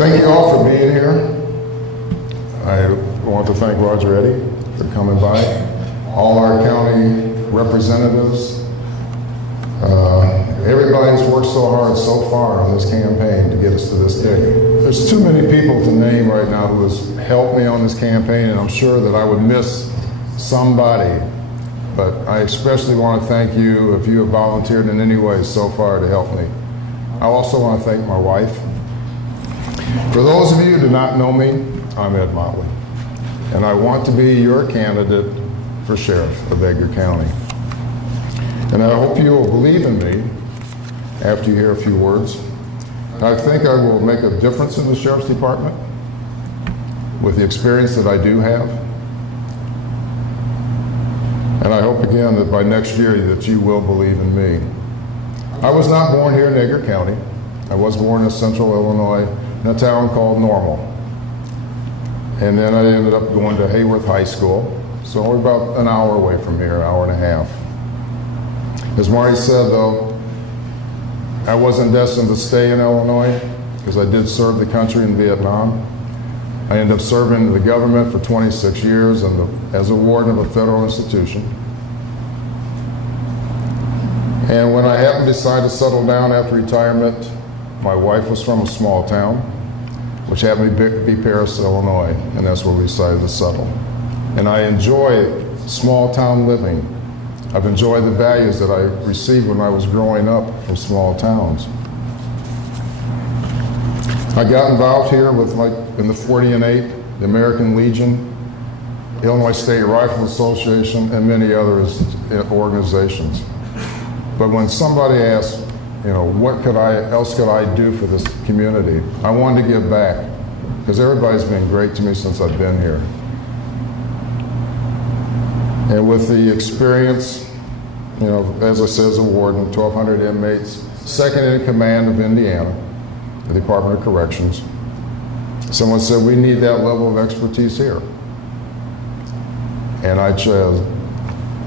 Thank you all for being here. I want to thank Roger Eddy for coming by, all our county representatives. Everybody's worked so hard so far on this campaign to get us to this day. There's too many people to name right now who has helped me on this campaign, and I'm sure that I would miss somebody. But I especially want to thank you if you have volunteered in any way so far to help me. I also want to thank my wife. For those of you who do not know me, I'm Ed Motley, and I want to be your candidate for sheriff of Edgar County. And I hope you will believe in me after you hear a few words. I think I will make a difference in the sheriff's department with the experience that I do have. And I hope again that by next year that you will believe in me. I was not born here in Edgar County. I was born in central Illinois in a town called Normal. And then I ended up going to Hayworth High School. So we're about an hour away from here, an hour and a half. As Marty said though, I wasn't destined to stay in Illinois because I did serve the country in Vietnam. I ended up serving the government for 26 years as a warden of a federal institution. And when I happened to decide to settle down after retirement, my wife was from a small town, which happened to be Paris, Illinois, and that's where we decided to settle. And I enjoy small town living. I've enjoyed the values that I received when I was growing up from small towns. I got involved here with in the 40 and 8, the American Legion, Illinois State Rifle Association, and many other organizations. But when somebody asked, what else could I do for this community, I wanted to give back because everybody's been great to me since I've been here. And with the experience, as I said, as a warden, 1,200 inmates, second in command of Indiana, the Department of Corrections. Someone said, we need that level of expertise here. And I chose,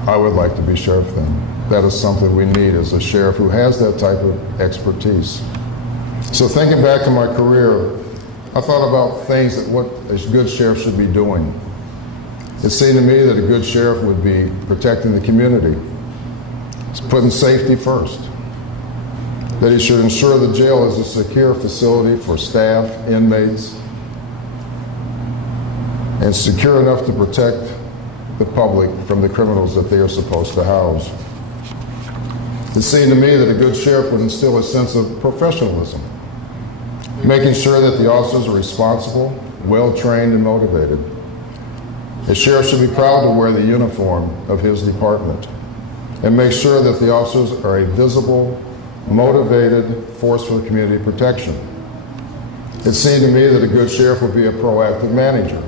I would like to be sheriff then. That is something we need as a sheriff who has that type of expertise. So thinking back to my career, I thought about things that what a good sheriff should be doing. It seemed to me that a good sheriff would be protecting the community. It's putting safety first. That he should ensure the jail is a secure facility for staff, inmates, and secure enough to protect the public from the criminals that they are supposed to house. It seemed to me that a good sheriff would instill a sense of professionalism, making sure that the officers are responsible, well-trained, and motivated. A sheriff should be proud to wear the uniform of his department and make sure that the officers are a visible, motivated force for community protection. It seemed to me that a good sheriff would be a proactive manager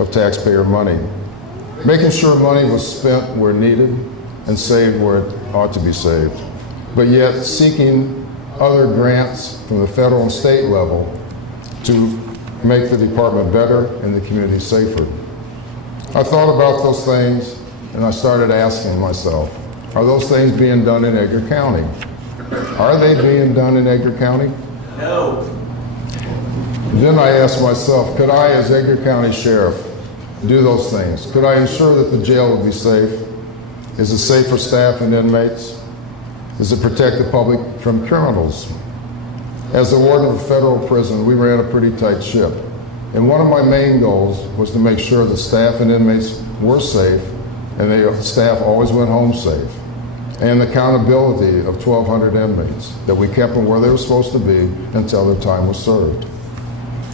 of taxpayer money, making sure money was spent where needed and saved where it ought to be saved, but yet seeking other grants from the federal and state level to make the department better and the community safer. I thought about those things and I started asking myself, are those things being done in Edgar County? Are they being done in Edgar County? No. Then I asked myself, could I, as Edgar County Sheriff, do those things? Could I ensure that the jail would be safe? Is it safe for staff and inmates? Does it protect the public from criminals? As the warden of a federal prison, we ran a pretty tight ship. And one of my main goals was to make sure that staff and inmates were safe and the staff always went home safe. And the accountability of 1,200 inmates, that we kept them where they were supposed to be until their time was served.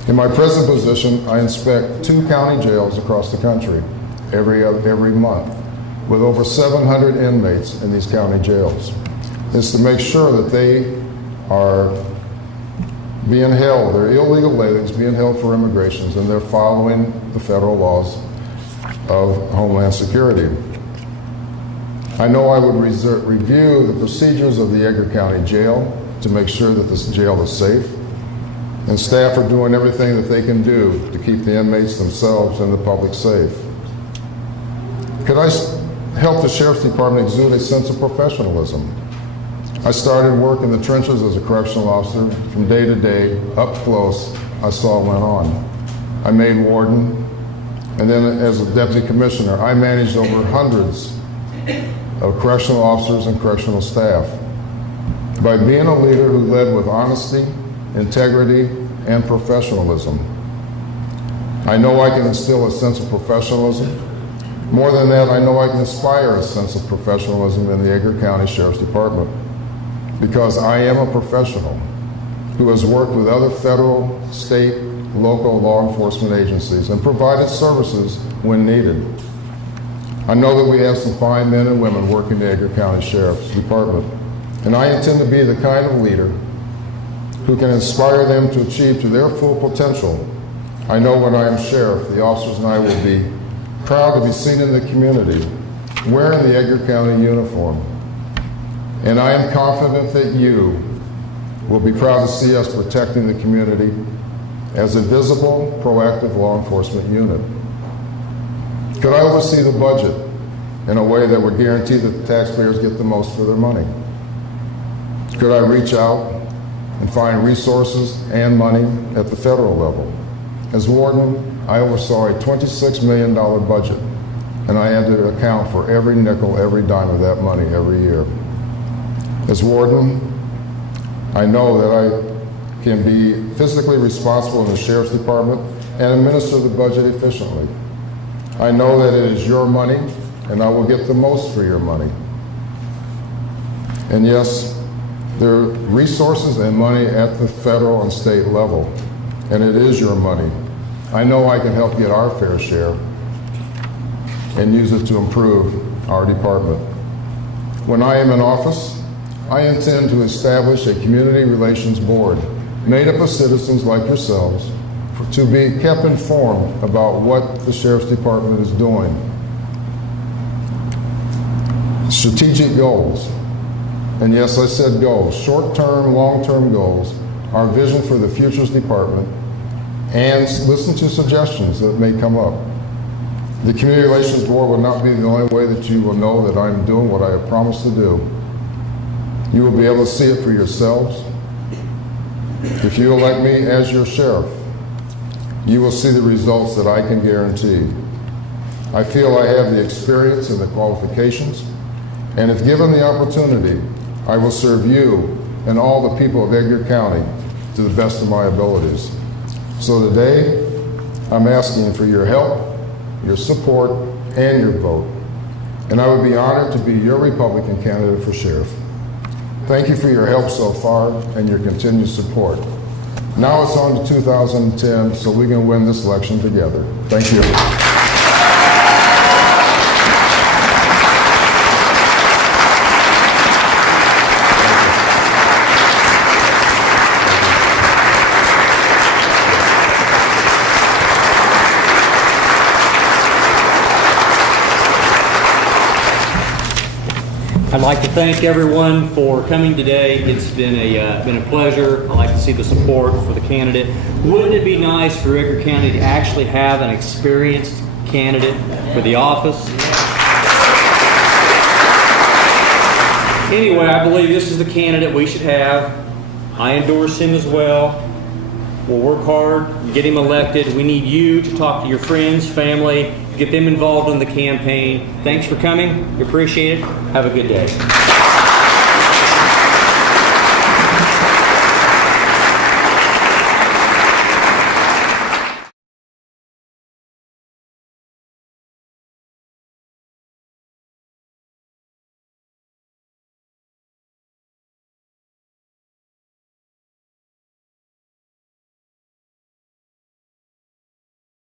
In my present position, I inspect 2 county jails across the country every month with over 700 inmates in these county jails. It's to make sure that they are being held, they're illegal aliens being held for immigrations, and they're following the federal laws of Homeland Security. I know I would review the procedures of the Edgar County Jail to make sure that this jail is safe, and staff are doing everything that they can do to keep the inmates themselves and the public safe. Could I help the Sheriff's Department exude a sense of professionalism? I started work in the trenches as a correctional officer. From day to day, up close, I saw went on. I made warden, and then as a deputy commissioner, I managed over hundreds of correctional officers and correctional staff. By being a leader who led with honesty, integrity, and professionalism, I know I can instill a sense of professionalism. More than that, I know I can inspire a sense of professionalism in the Edgar County Sheriff's Department, because I am a professional who has worked with other federal, state, local law enforcement agencies and provided services when needed. I know that we have some fine men and women working the Edgar County Sheriff's Department, and I intend to be the kind of leader who can inspire them to achieve to their full potential. I know when I am sheriff, the officers and I will be proud to be seen in the community wearing the Edgar County uniform. And I am confident that you will be proud to see us protecting the community as a visible, proactive law enforcement unit. Could I oversee the budget in a way that would guarantee that the taxpayers get the most for their money? Could I reach out and find resources and money at the federal level? As warden, I oversaw a $26 million budget, and I had to account for every nickel, every dime of that money every year. As warden, I know that I can be physically responsible in the Sheriff's Department and administer the budget efficiently. I know that it is your money, and I will get the most for your money. And yes, there are resources and money at the federal and state level, and it is your money. I know I can help get our fair share and use it to improve our department. When I am in office, I intend to establish a community relations board made up of citizens like yourselves to be kept informed about what the Sheriff's Department is doing. Strategic goals, and yes, I said goals, short-term, long-term goals, our vision for the future's department, and listen to suggestions that may come up. The Community Relations Board will not be the only way that you will know that I'm doing what I have promised to do. You will be able to see it for yourselves. If you elect me as your sheriff, you will see the results that I can guarantee. I feel I have the experience and the qualifications, and if given the opportunity, I will serve you and all the people of Edgar County to the best of my abilities. So today, I'm asking for your help, your support, and your vote. And I would be honored to be your Republican candidate for sheriff. Thank you for your help so far and your continued support. Now it's on to 2010, so we can win this election together. Thank you. I'd like to thank everyone for coming today. It's been a pleasure. I'd like to see the support for the candidate. Wouldn't it be nice for Edgar County to actually have an experienced candidate for the office? Anyway, I believe this is the candidate we should have. I endorse him as well. We'll work hard and get him elected. We need you to talk to your friends, family, get them involved in the campaign. Thanks for coming. We appreciate it. Have a good day.